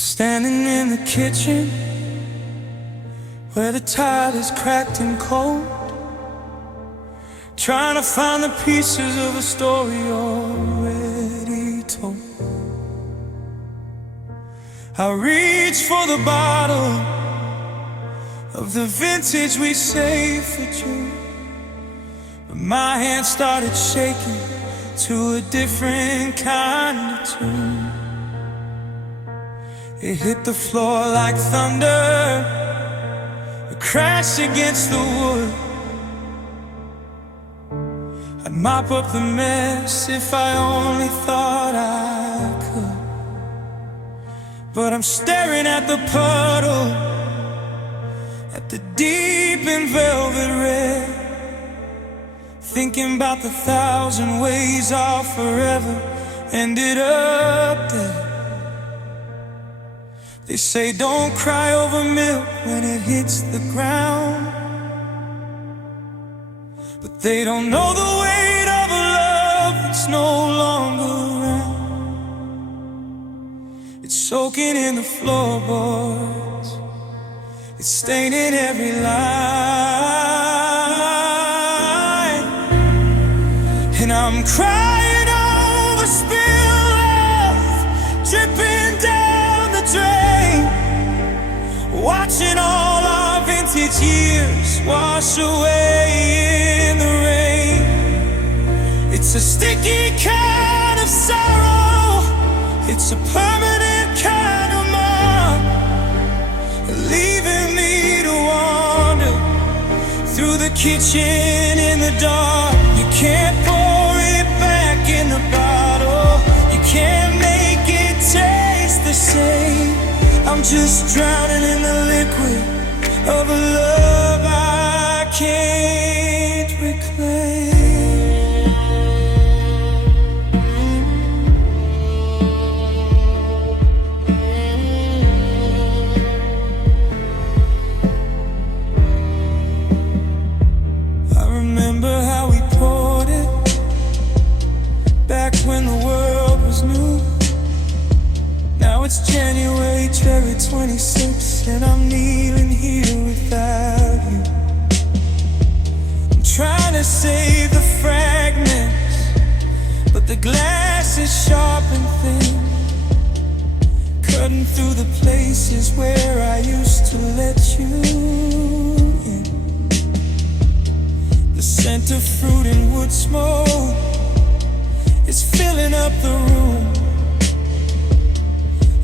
standing in the kitchen where the tile is cracked and cold, trying to find the pieces of a story already told. I reach for the bottle of the vintage we saved for June, but my hand started shaking to a different kind of tune. It hit the floor like thunder, it crashed against the wood. I'd mop up the mess if I only thought I could, but I'm staring at the puddle, at the deep in velvet red, thinking about the thousand ways I'll forever ended up there. They say don't cry over milk when it hits the ground, but they don't know the weight of a love that's no longer around. It's soaking in the floorboards, it's staining every line, and I'm crying over spilled love dripping down the drain, watching all our vintage years wash away in the rain. It's a sticky kind of sorrow, it's a permanent kind of mark, leaving me to wander through the kitchen in the dark. You can't pour it back in the bottle, you can't make it taste the same. I'm just drowning in the liquid of a love I can't reclaim. I remember how we poured it back when the world was new. Now it's January, cherry 26, and I'm kneeling here without you. I'm trying to save the fragments, but the glass is sharp and thin, cutting through the places where I used to let you in. The scent of fruit and wood smoke is filling up the room,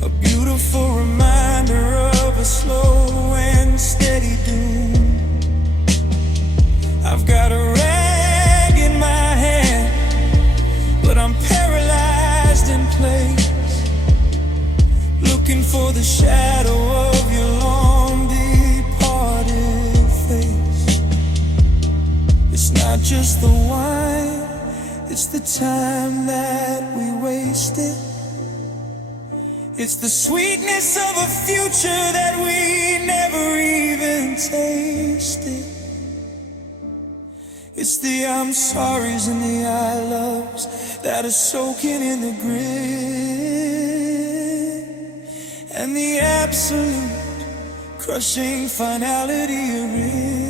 a beautiful reminder of a slow and steady doom. I've got a rag in my hand, but I'm paralyzed in place, looking for the shadow of your long departed face. It's not just the wine, it's the time that we wasted. It's the sweetness of a future that we never even tasted. It's the I'm sorry's and the I loves that are soaking in the grit, and the absolute crushing finality of it.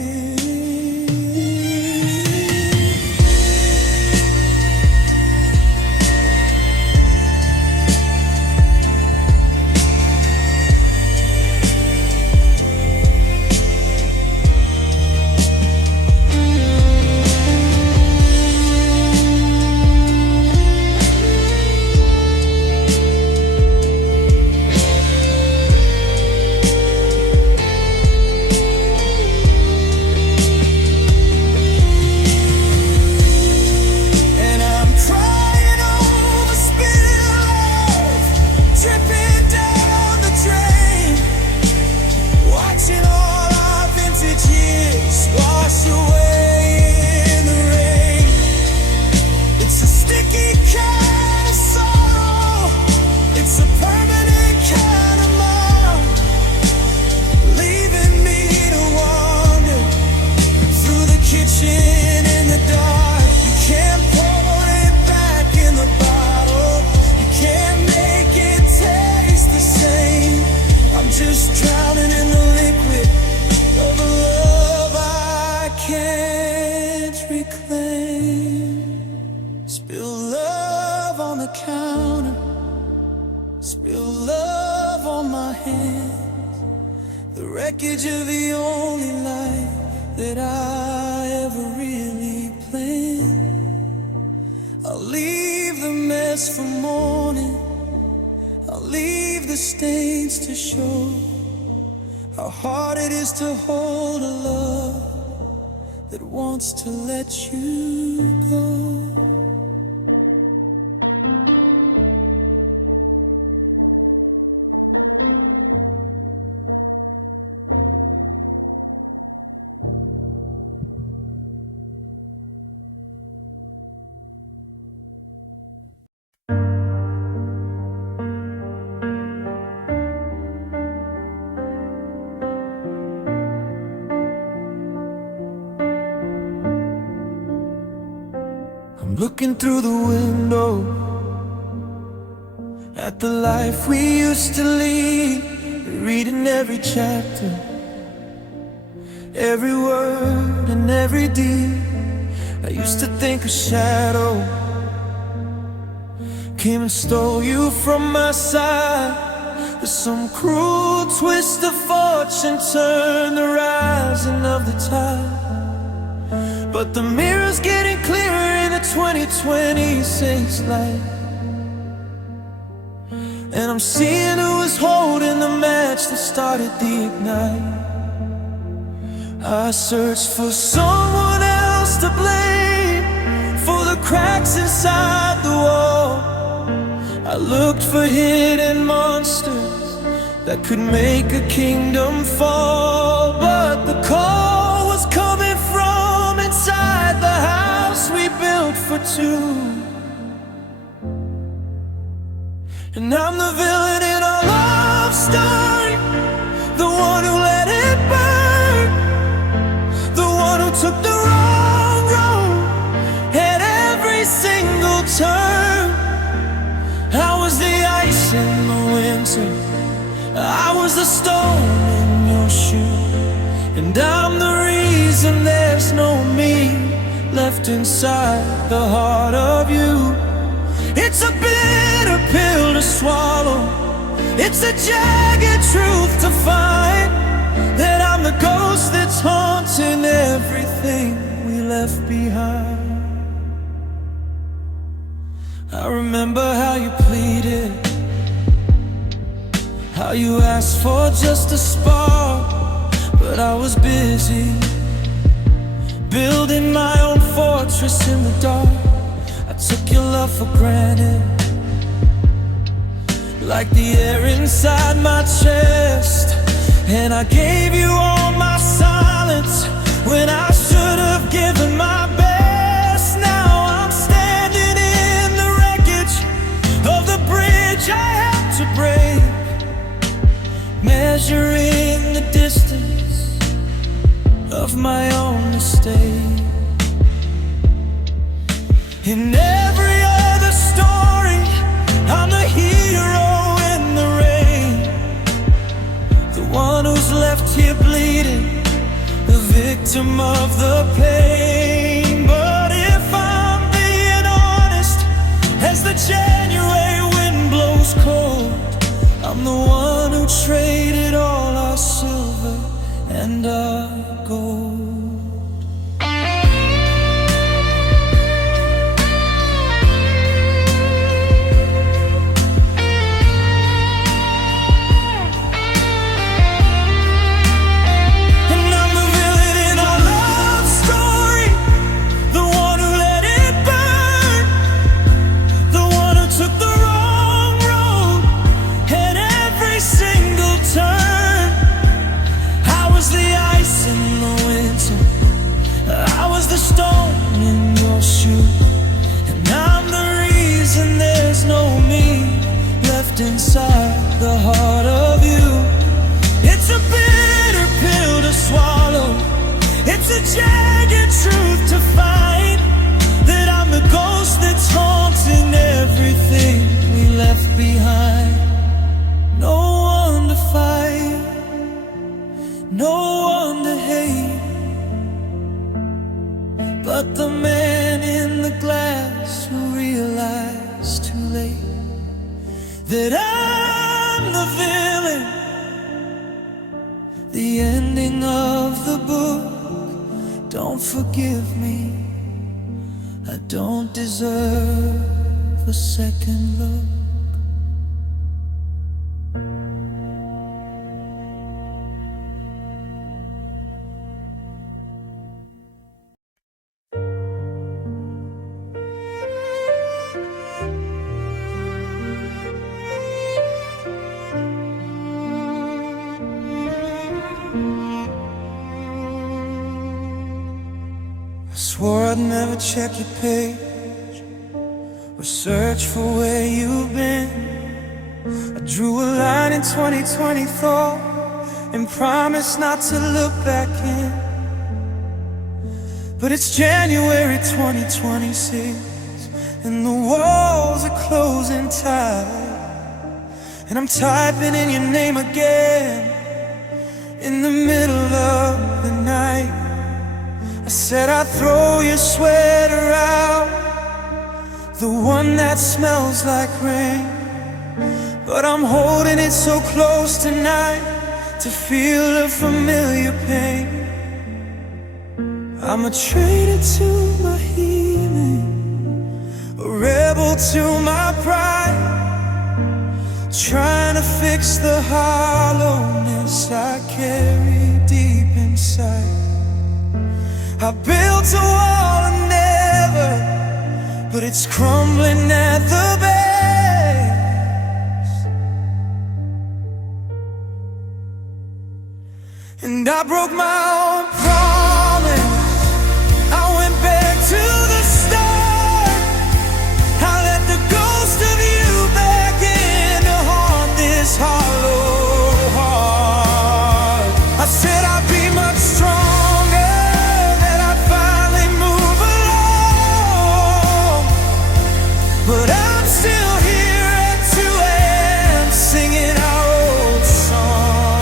my hands, the wreckage of the only life that I ever really planned. I'll leave the mess for morning, I'll leave the stains to show how hard it is to hold a love that wants to let you go. I'm looking through the window at the life we used to lead, reading every chapter, every word and every deed. I used to think a shadow came and stole you from my side, but some cruel twist of fortune turned the rising of the tide. But the mirror's getting clearer in the 2026 light, and I'm seeing who was holding the match that started the ignite. I searched for someone else to blame for the cracks inside the wall. I looked for hidden monsters that could make a kingdom fall, but the call was coming from inside the house we built for two. And I'm the villain in our love story, the one who let it burn, the one who took the wrong road at every single turn. I was the ice in the winter, I was the stone in your shoe, and I'm the reason there's no me left inside the heart of you. It's a bitter pill to swallow, it's a jagged truth to find, that I'm the ghost that's haunting everything we left behind. I remember how you pleaded, how you asked for just a spark, but I was busy building my own fortress in the dark. I took your love for granted, like the air inside my chest, and I gave you all my silence when I should have given my best. Now I'm standing in the wreckage of the bridge I helped to break, measuring the distance of my own mistake. In every other story, I'm the hero in the rain, the one who's left here bleeding, the victim of the pain. But if I'm being honest, as the January wind blows cold, I'm the one who traded all our silver and our gold. Stone in your shoe, and I'm the reason there's no me left inside the heart of you. It's a bitter pill to swallow, it's a jagged truth to find, that I'm the ghost that's haunting everything we left behind. No one to fight, no one to hate, but the man in the glass who realized too late that I'm the villain forgive me. I don't deserve a second look. I swore I'd never check your page or search for where you've been. I drew a line in 2024 and promised not to look back in. But it's January 2026 and the walls are closing tight, and I'm typing in your name again in the middle of the night. I said I'd throw your sweater out, the one that smells like rain, but I'm holding it so close tonight to feel the familiar pain. I'm a traitor to my healing, a rebel to my pride, trying to fix the hollowness I carry deep inside. I built a wall of never, but it's crumbling at the base. And I broke my own promise. I went back to the start. I let the ghost of you back in to haunt this hollow heart. I said I'd be much stronger, that I'd finally move along, but I'm still here at 2 a.m. singing our old song.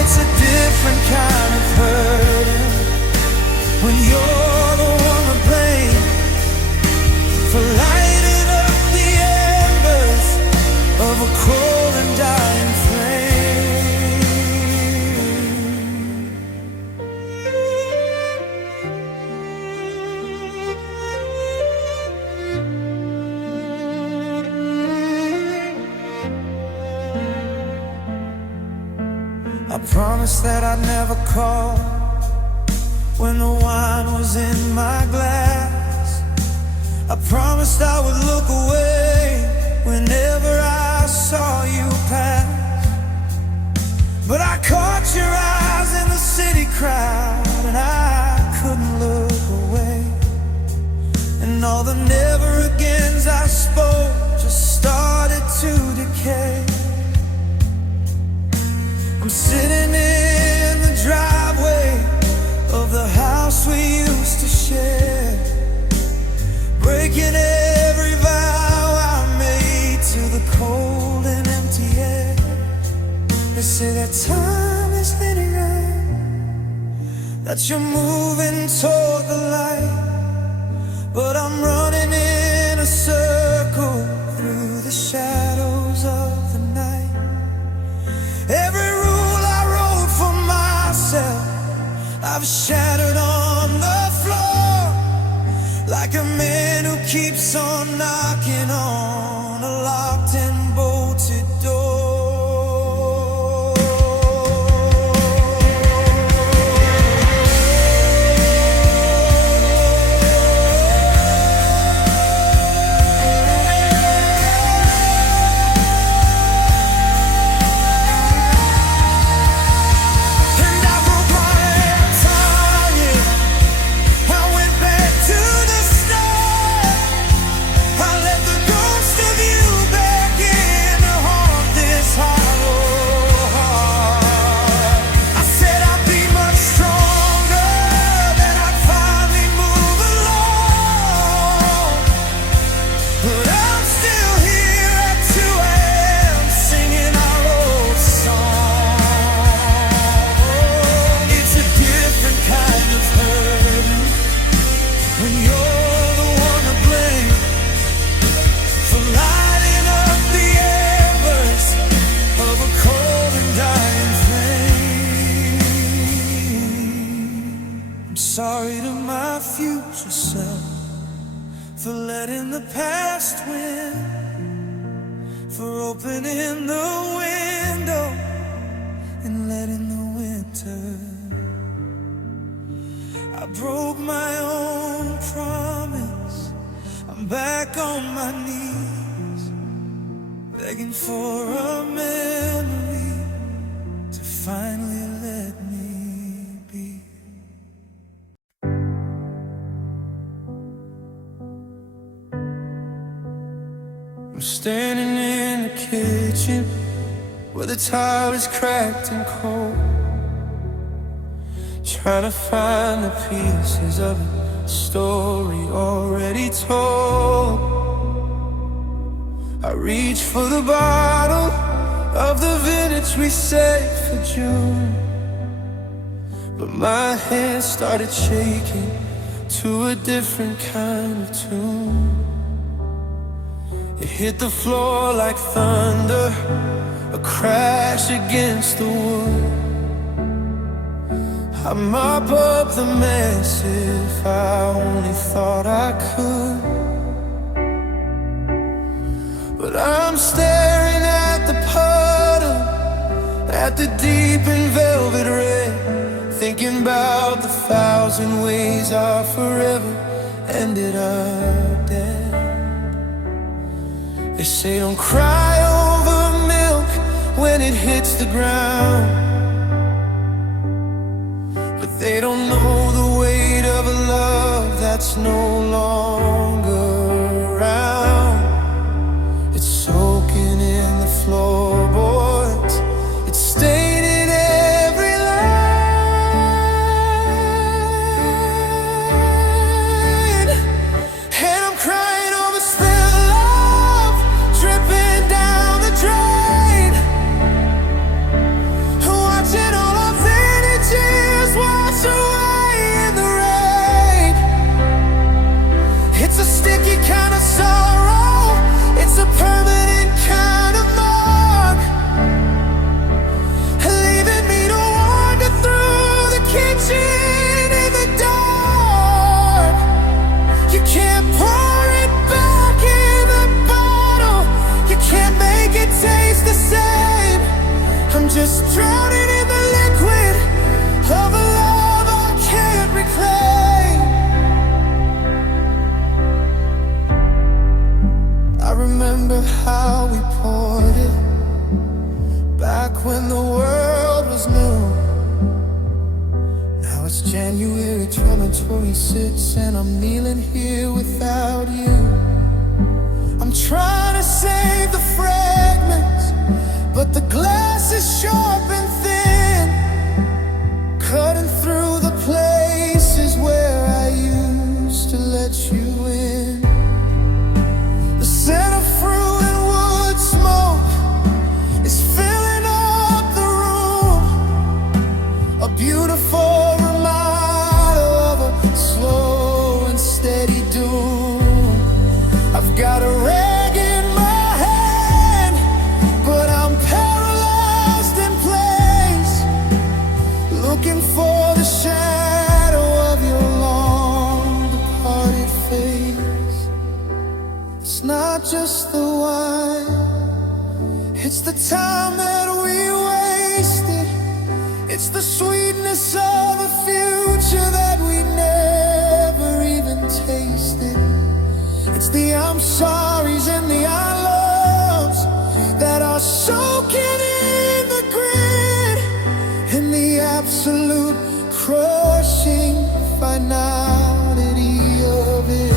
It's a different kind of hurting when you're the one to blame for lighting up the embers of a cold and dying flame. I promised that I'd never call when the wine was in my glass. I promised I would look away whenever I saw you pass, but I caught your eyes in the city crowd and I couldn't look away. And all the never agains I spoke just started to decay. I'm sitting in the driveway of the house we used to share, breaking every vow I made to the cold and empty air. They say that time is linear, that you're moving toward the light, but I'm running in a circle through the shadows of the night. Every rule I wrote for myself I've shattered on the floor, like a man who keeps on knocking on a locked and bolted door. I went back to the start. I let the ghost future self, for letting the past win, for opening the window and letting the winter. I broke my own promise. I'm back on my knees, begging for a memory to finally let me be. I'm standing in the kitchen where the tile is cracked and cold, trying to find the pieces of a story already told. I reach for the bottle of the vintage we saved for June, but my hands started shaking to a different kind of tune. It hit the floor like thunder, a crash against the wood. I mop up the mess if I only thought I could, but I'm staring at the puddle, at the deep in velvet red, thinking about the 1,000 ways our forever ended up dead. They say don't cry over milk when it hits the ground, but they don't know the weight of a love that's no longer around. It's soaking in the floorboards, it's staining every line, and I'm crying over spilled love dripping down the drain, watching all our vintage years wash away in the rain. It's a sticky kind of sorrow, it's a permanent kind of mark, leaving me to wander through the kitchen in the dark. You can't pour it back in the bottle, you can't make it taste the same. I'm just drowning in the liquid of a love I can't reclaim. I remember how we poured it back when the world was new. Now it's January 2026 and I'm kneeling here without you. I'm trying to save the fragments, but the glass is sharp and thin, cutting through the places where I used to let you in. The scent of fruit and wood smoke is filling up the room, a beautiful reminder of a slow and steady doom. I've got a rag in my hand, but I'm paralyzed in place, looking for the shadow of your long departed face. It's not just the wine, it's the time that we wasted, it's the sweetness of a future that we never even tasted. It's the I'm sorry's and the I loves that are soaking in the grid, and the absolute crushing finality of it.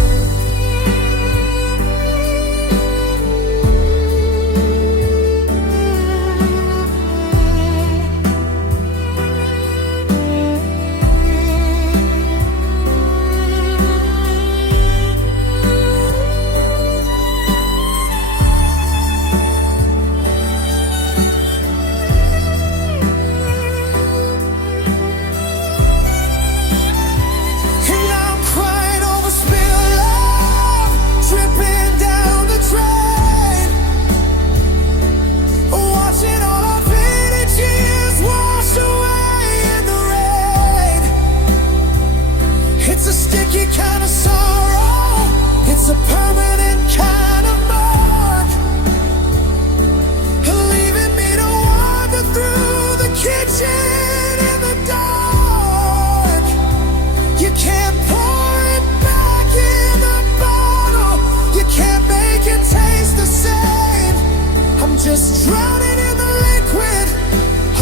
just drowning in the liquid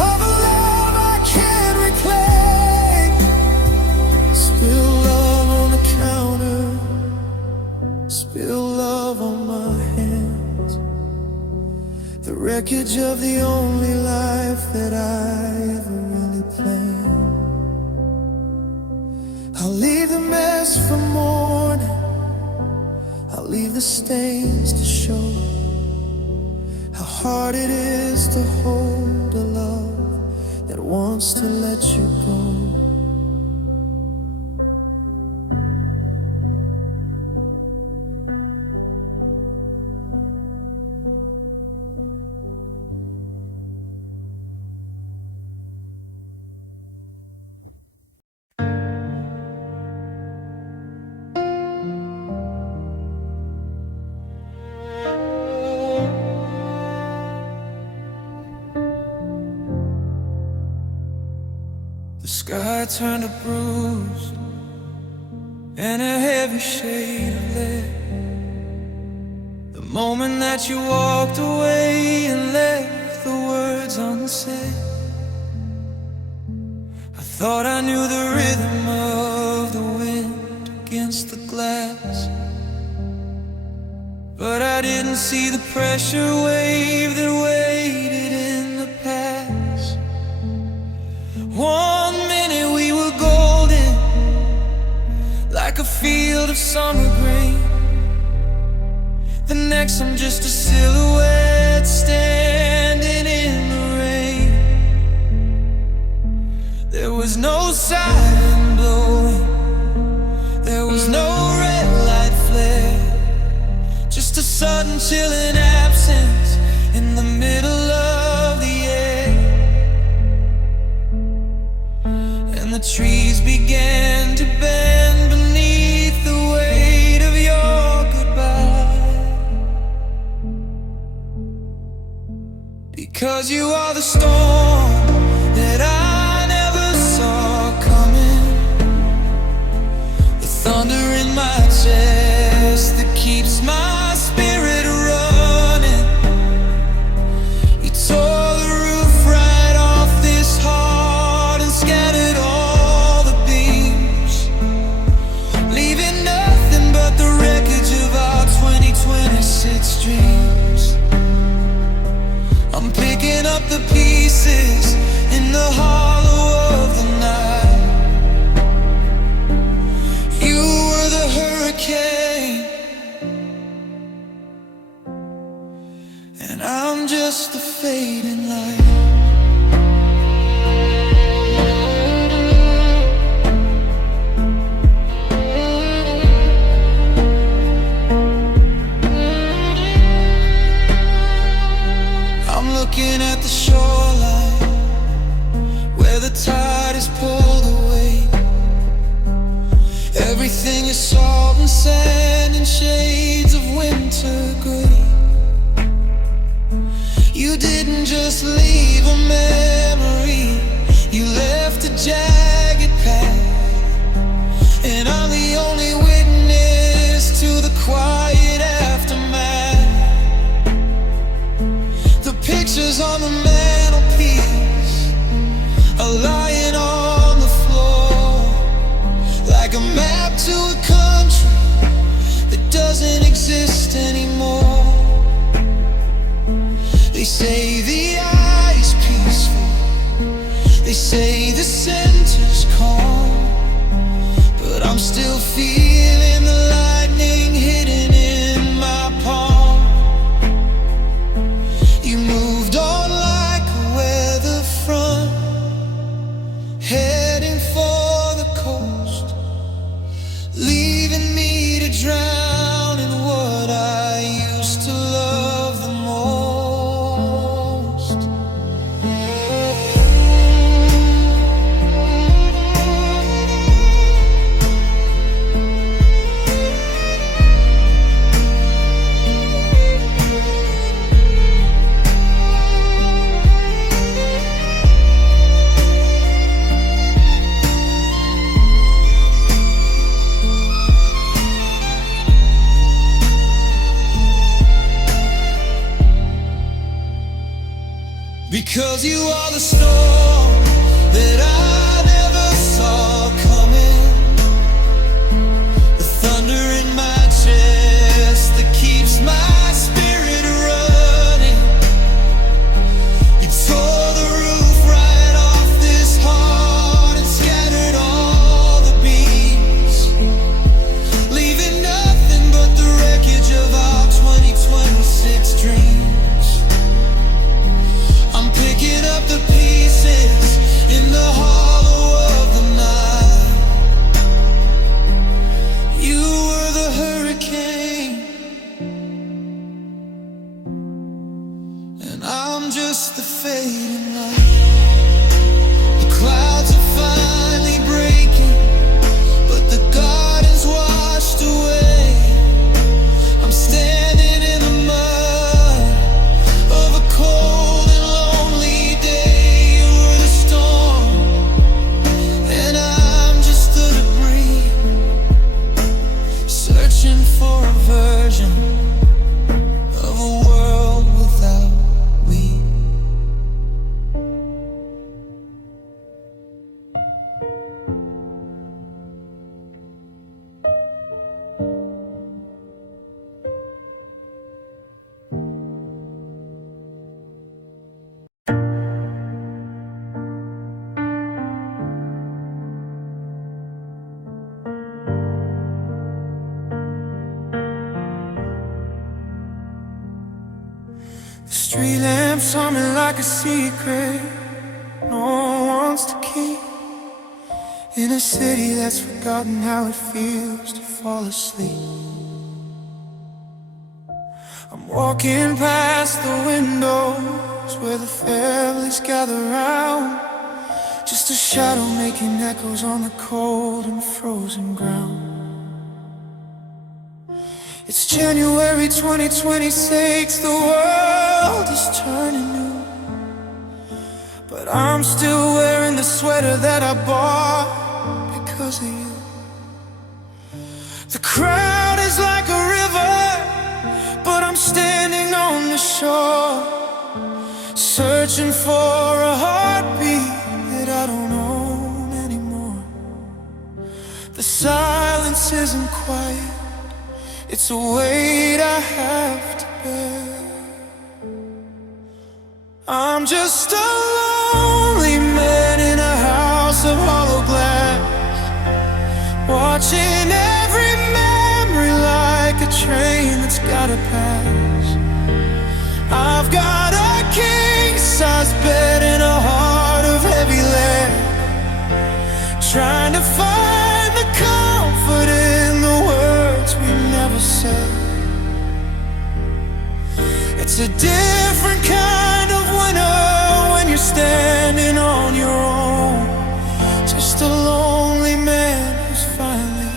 of a love I can't reclaim. Spill love on the counter, spill love on my hands, the wreckage of the only life that I ever really planned. I'll leave the mess for morning, I'll leave the stains to show how hard it is to hold a love that wants to let you go. The sky turned to bruised and a heavy shade of lead. The moment that you walked away and left the words unsaid, I thought I knew the rhythm of the wind against the glass, but I didn't see the pressure wave that waited in the past. One minute we were golden, like a field of summer grain. The next I'm just a silhouette standing in the rain. There was no siren blowing, there was no red light flare, just a sudden chilling absence in the middle of the air. And the trees began to bend beneath the weight of your goodbye, because you are the storm that I never saw coming, the thunder in my chest that keeps my spirit running. You tore the roof right off this heart and scattered all the beams, leaving nothing but the wreckage of our 2026 dreams. I'm picking up the pieces in the hollow of the night. You were the hurricane, and I'm just a fading light. I'm looking at the shoreline where the tide is pulled away. Everything is salt and sand and shades of winter gray. You didn't just leave a memory, you left a jagged path, and I'm the only witness to the quiet aftermath. The pictures on the mantelpiece are lying on the floor, like a map to a country that doesn't exist anymore. They say the eye is peaceful, they say the center's calm, but I'm still feeling the lightning hidden in my palm. You moved on like a weather front, heading for the coast, leaving me to drown in what I used to love the most. Because you are the storm that I never saw coming, the thunder in my chest that keeps my spirit running. You tore the roof right off this heart and scattered all the beams, leaving nothing but the wreckage of our 2026 dreams. I'm picking up the pieces in the hollow of the night. You were the hurricane, and I'm just the fading light. The clouds are finally breaking, but the garden's washed away. I'm standing in the mud of a cold and lonely day. You were the storm, and I'm just the debris, searching for a version of a world without we. The street lamps humming like a secret no one wants to keep, in a city that's forgotten how it feels to fall asleep. I'm walking past the windows where the families gather round, just a shadow making echoes on the cold and frozen ground. It's January 2026, the world is turning new, but I'm still wearing the sweater that I bought because of you. The crowd is like a river, but I'm standing on the shore, searching for a heartbeat that I don't own anymore. The silence isn't quiet, it's a weight I have to bear. I'm just a lonely man in a house of hollow glass, watching every memory like a train that's gotta pass. I've got a king-size bed and a heart of heavy lead, trying to find the comfort in the words we never said. It's a different kind of winter when you're standing on your own, just a lonely man who's finally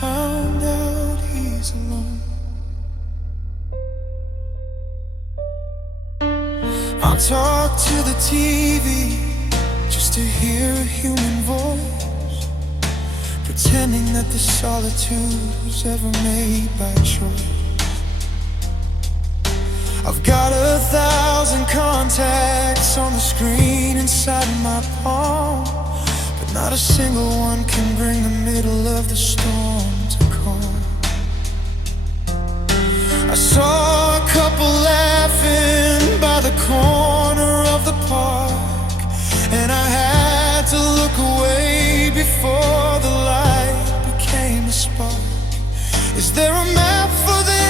found out he's alone. I'll talk to the TV just to hear a human voice, pretending that the solitude was ever made by choice. I've got 1,000 contacts on the screen inside of my palm, but not a single one can bring the middle of the storm to calm. I saw a couple laughing by the corner of the park, and I had to look away before the light became a spark. Is there a map for this?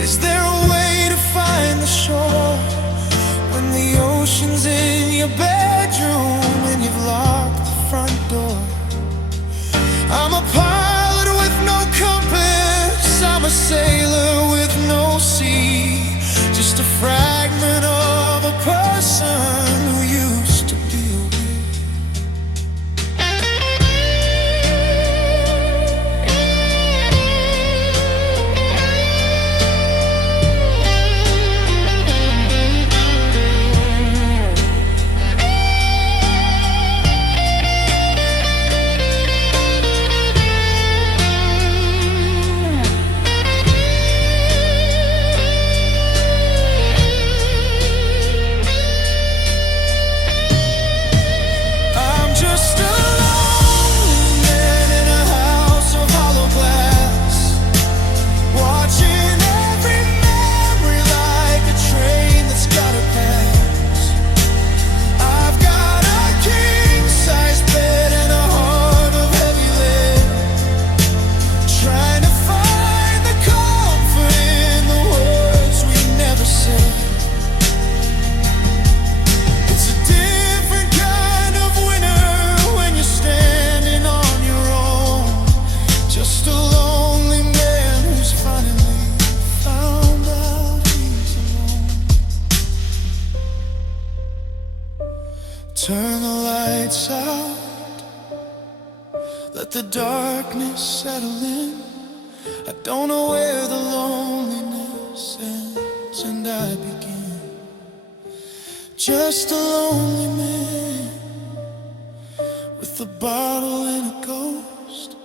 Is there a way to find the shore when the ocean's in your bedroom and you've locked the front door? I'm a pilot with no compass, I'm a sailor with no sea, just a fragment of a person who used to be with. Turn the lights out, let the darkness settle in. I don't know where the loneliness ends and I begin. Just a lonely man with a bottle and a ghost,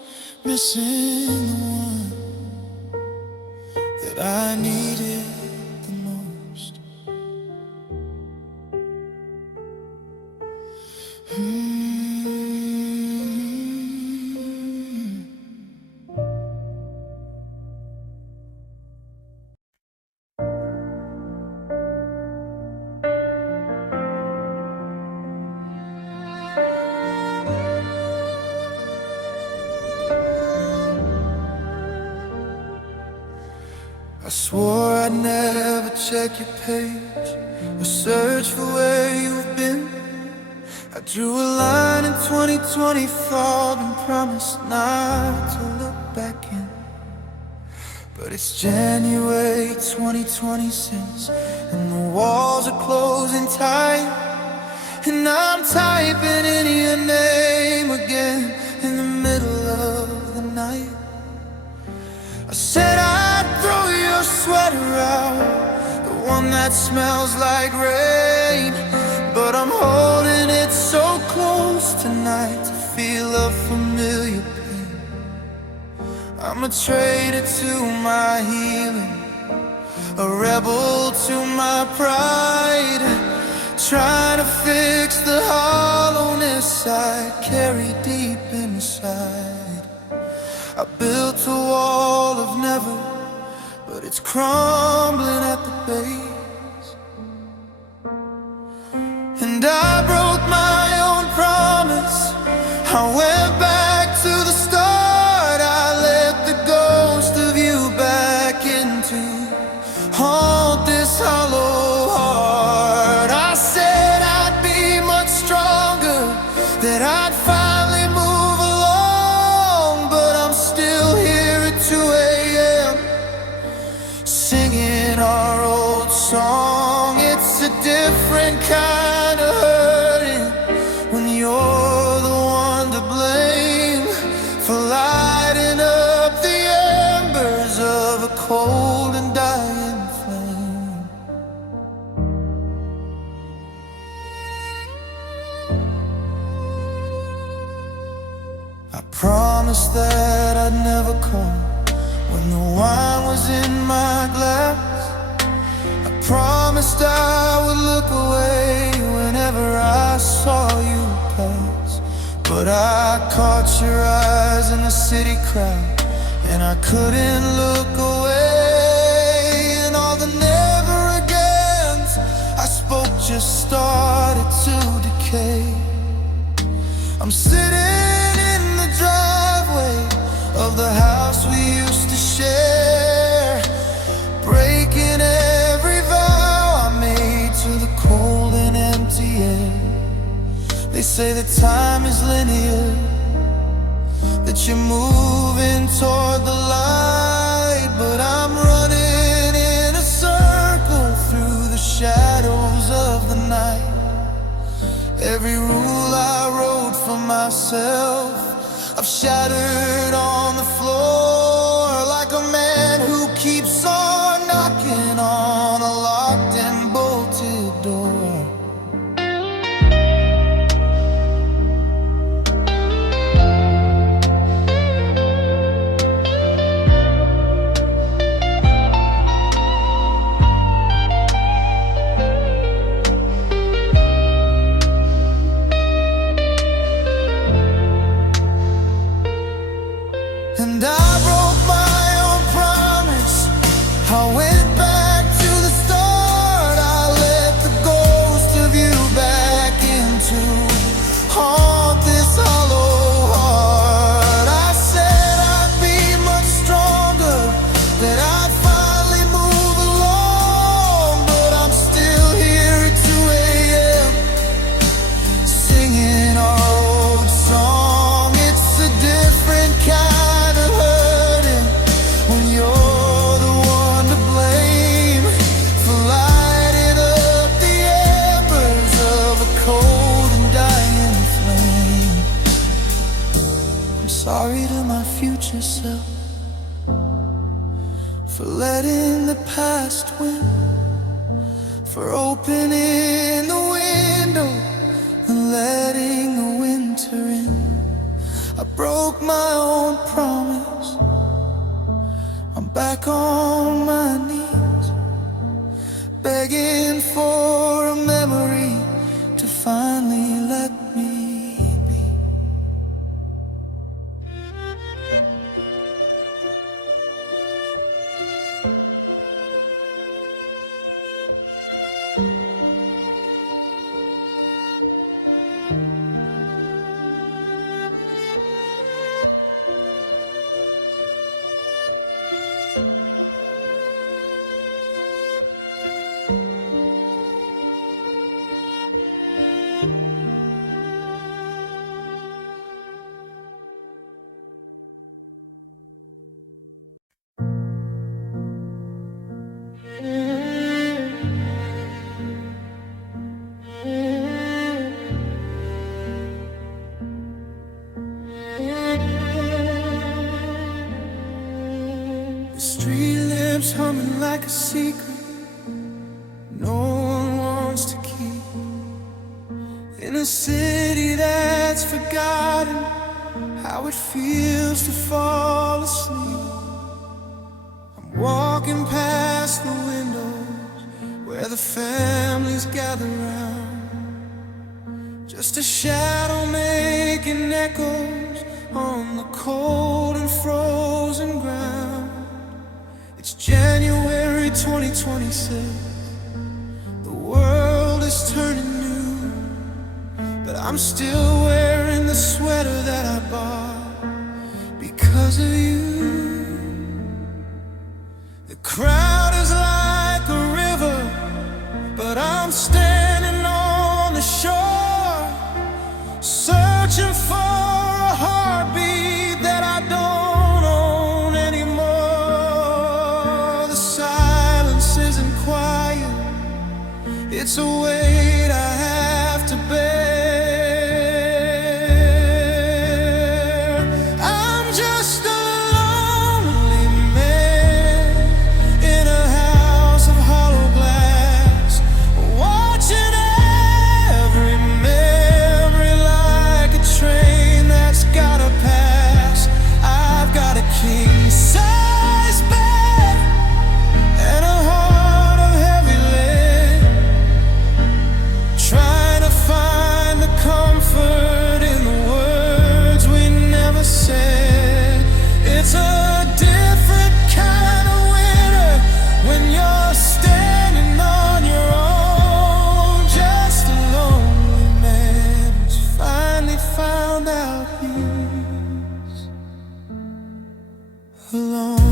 missing the one that I needed the most. I swore I'd never check your page or search for where you've been. I drew a line in 2024 and promised not to look back in. But it's January 2026 and the walls are closing tight, and I'm typing in your name again in the middle of the night. I said I'd throw your sweater out, the one that smells like rain, but I'm holding it so close tonight to feel a familiar pain. I'm a traitor to my healing, a rebel to my pride, trying to fix the hollowness I carry deep inside. I built a wall of never, but it's crumbling at the base. And I broke my own promise, I went back to the start. I let the ghost of you back into haunt this hollow heart. I said I'd be much stronger, that I'd finally move along, but I'm still here at 2 a.m. singing our old song. It's a different kind of hurting when you're the one to blame for lighting up the embers of a cold and dying flame. I promised that I'd never call when the wine was in my glass. I promised I would look away whenever I saw you pass. But I caught your eyes in the city crowd, and I couldn't look away. And all the never agains I spoke just started to decay. I'm sitting in the driveway of the house we used to share, breaking every vow I made to the cold and empty air. They say that time is linear, that you're moving toward the light, but I'm running in a circle through the shadows of the night. Every rule I wrote for myself, I've shattered on the floor, like a man who keeps on knocking on a locked and bolted door. And I yourself for letting the past win, for opening the window and letting the winter in. I broke my own promise, I'm back on my knees, begging for a memory to finally let me be. The street lamps humming like a secret no one wants to keep. In a city that's forgotten how it feels to fall asleep. I'm walking past the windows where the families gather round, just a shadow making echoes on the cold and frozen ground. It's January 2026. The world is turning new, but I'm still wearing the sweater that I bought because of you. The crowd is like a river, but I'm standing on the shore, searching for a heartbeat that I don't own anymore. The silence isn't quiet, it's a weight I have to bear. I'm just a lonely man in a house of hollow glass, watching every memory like a train that's gotta pass. I've got a king-size bed and a heart of heavy lead, trying to find the comfort in the words we never said. It's a different kind of winter when you're standing on your own, just a lonely man who's finally found out he's alone.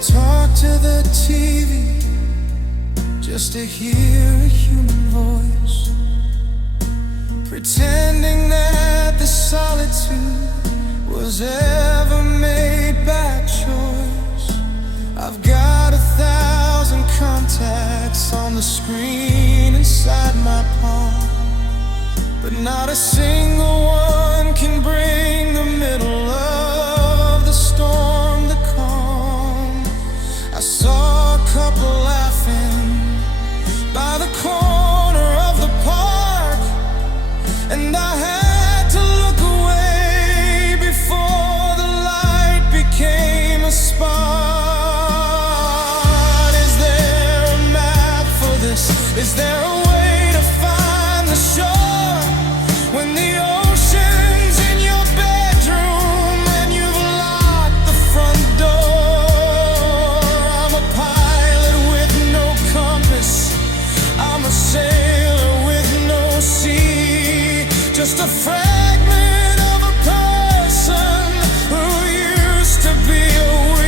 Talk to the TV just to hear a human voice, pretending that the solitude was ever made by choice. I've got 1,000 contacts on the screen inside my palm, but not a single one can bring the middle of the storm to calm. I saw a couple laughing by the corner of the park, and I had to look away before the light became a spot. Is there a map for this? Is there a way to find the shore when the ocean's in your bedroom and you've locked the front door? I'm a pilot with no compass, I'm a sailor with no sea, just a fragment of a person who used to be a we.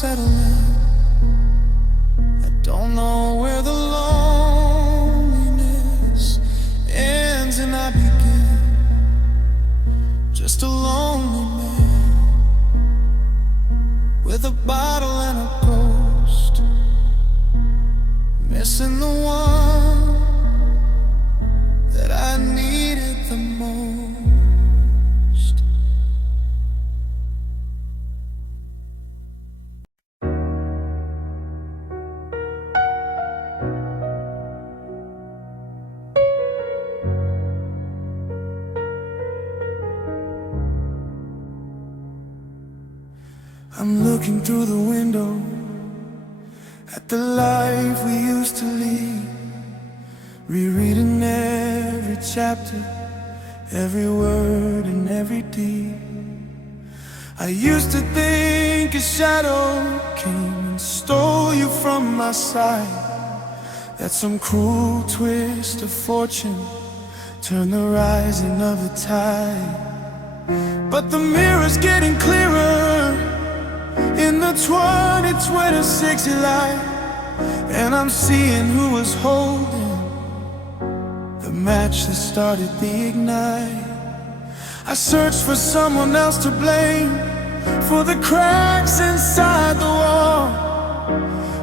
settle in. I don't know where the loneliness ends and I begin. Just a lonely man with a bottle and a ghost, missing the one that I needed the most. I'm looking through the window at the life we used to lead, rereading every chapter, every word and every deed. I used to think a shadow came and stole you from my side, that some cruel twist of fortune turned the rising of the tide. But the mirror's getting clearer in the 2026 light, and I'm seeing who was holding the match that started the ignite. I searched for someone else to blame for the cracks inside the wall.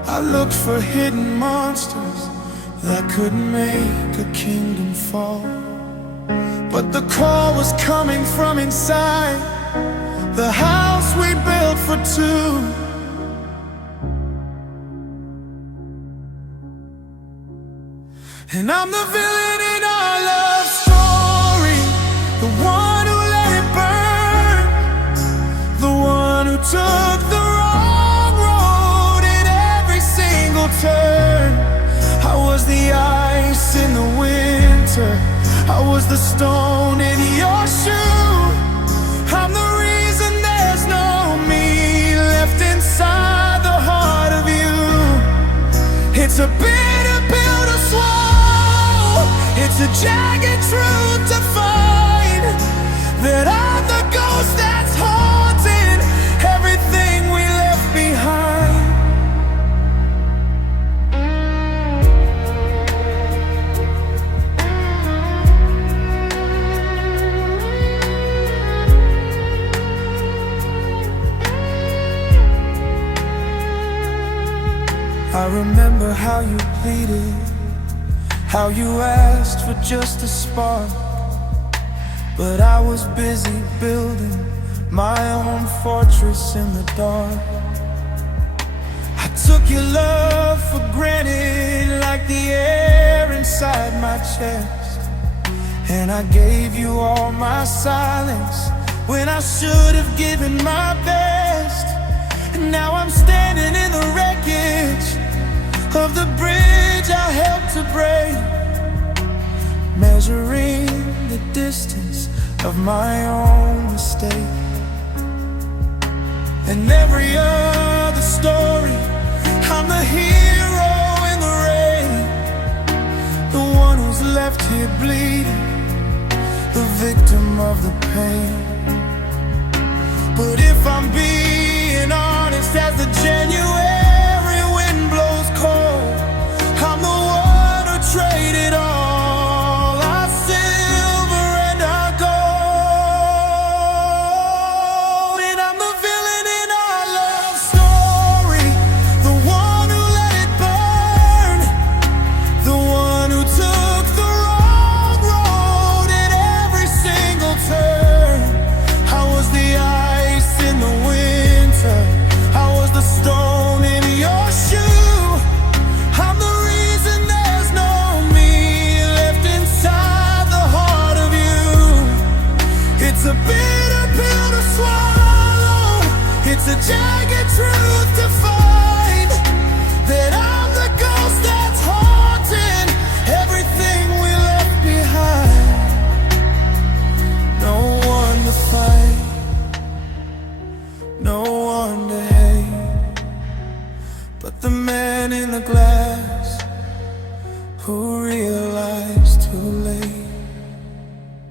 I looked for hidden monsters that could make a kingdom fall. But the call was coming from inside the house we built for two. And I'm the villain in our love story, the one who let it burn, the one who took the wrong road in every single turn. I was the ice in the winter, I was the stone in your shoe. I'm the reason there's no me left inside the heart of you. It's a bitter pill to swallow, it's a jagged truth to find, that I'm the ghost that's haunting everything we left behind. I remember how you pleaded, how you asked for just a spark, but I was busy building my own fortress in the dark. I took your love for granted like the air inside my chest, and I gave you all my silence when I should have given my best. And now I'm standing in the wreckage of the bridge I helped to break, measuring the distance of my own mistake. And every other story, I'm the hero in the rain, the one who's left here bleeding, the victim of the pain. But if I'm being honest, as the January wind blows cold, I'm the one who traded all our silver and our gold. And I'm the villain in our love story, the one who let it burn, the one who took the wrong road in every single turn. I was the ice in the winter, I was the stone in your shoe. I'm the reason there's no me left inside the heart of you. It's a bitter pill to swallow, it's a jagged truth to find, that I'm the ghost that's haunting everything we left behind. No one to fight, no one to hate, but the man in the glass who realized too late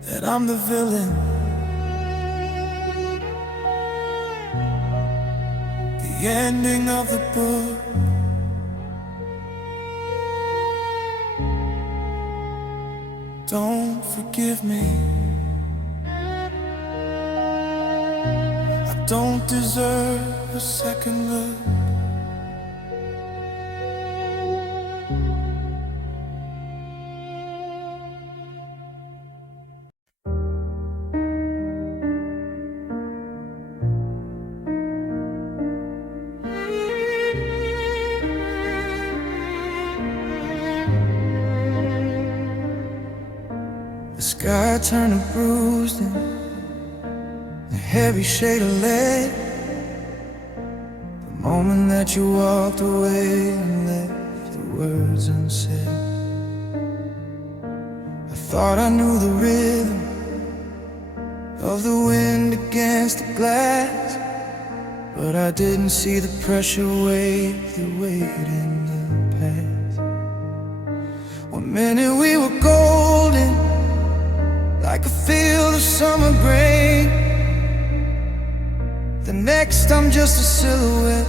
that I'm the villain, the the ending of the book. Don't forgive me. I don't deserve a second look. The sky turned bruised and a heavy shade of lead. The moment that you walked away and left the words unsaid. I thought I knew the rhythm of the wind against the glass, but I didn't see the pressure wave that weighed in the past. One minute we were golden, like a field of summer grain. The next I'm just a silhouette,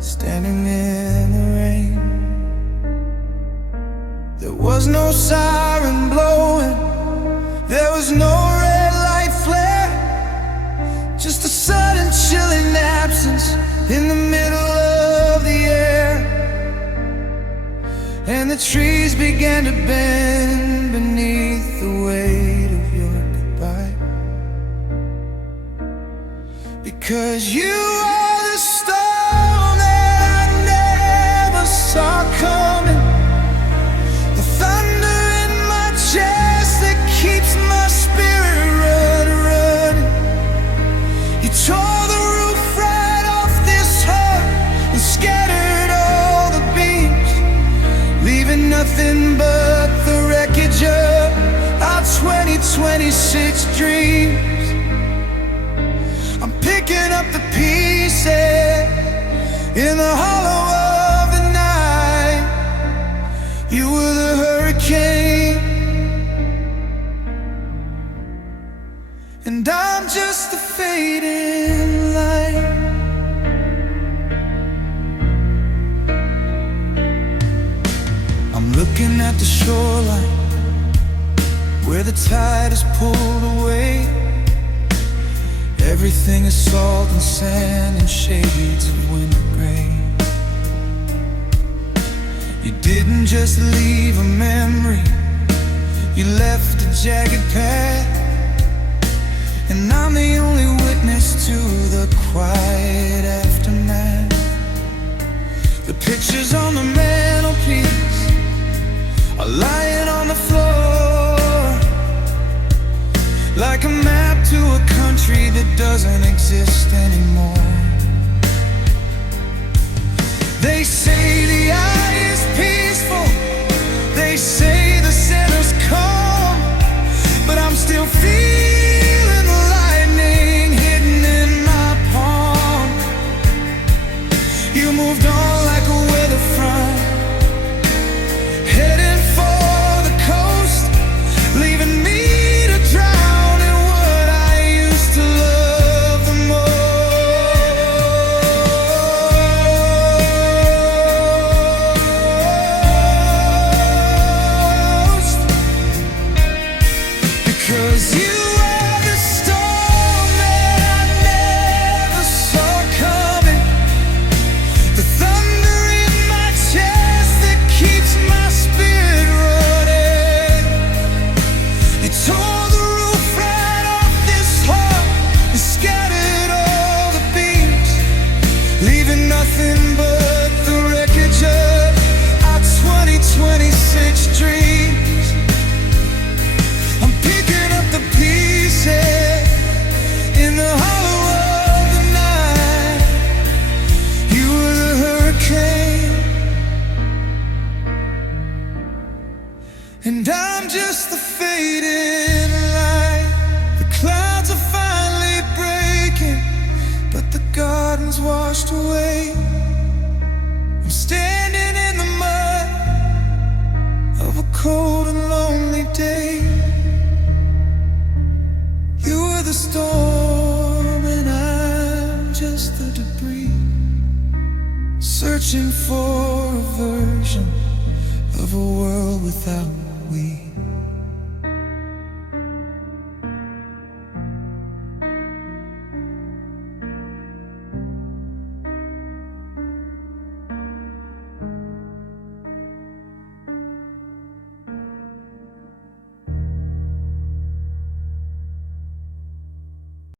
standing in the rain. There was no siren blowing, there was no red light flare, just a sudden chilling absence in the middle of the air. And the trees began to bend beneath the weight of your goodbye, because you are the storm that I never saw coming, the thunder in my chest that keeps my spirit running. You tore the roof right off this heart and scattered all the beams, leaving nothing but the wreckage of our 2026 dreams. I'm picking up the pieces in the hollow of the night. You were the hurricane, and I'm just the fading light. I'm looking at the shoreline where the tide is pulled away. Everything is salt and sand and shades of winter gray. You didn't just leave a memory, you left a jagged path, and I'm the only witness to the quiet aftermath. The pictures on the mantelpiece are lying on the floor, like a map to a country that doesn't exist anymore. They say the eye is peaceful, they say the center's calm, but I'm still feeling the lightning hidden in my palm. You moved on like a weather front, heading for the coast, leaving me to drown in what I used to love the most. Because you are the storm that I never saw coming, the thunder searching for a version of a world without we.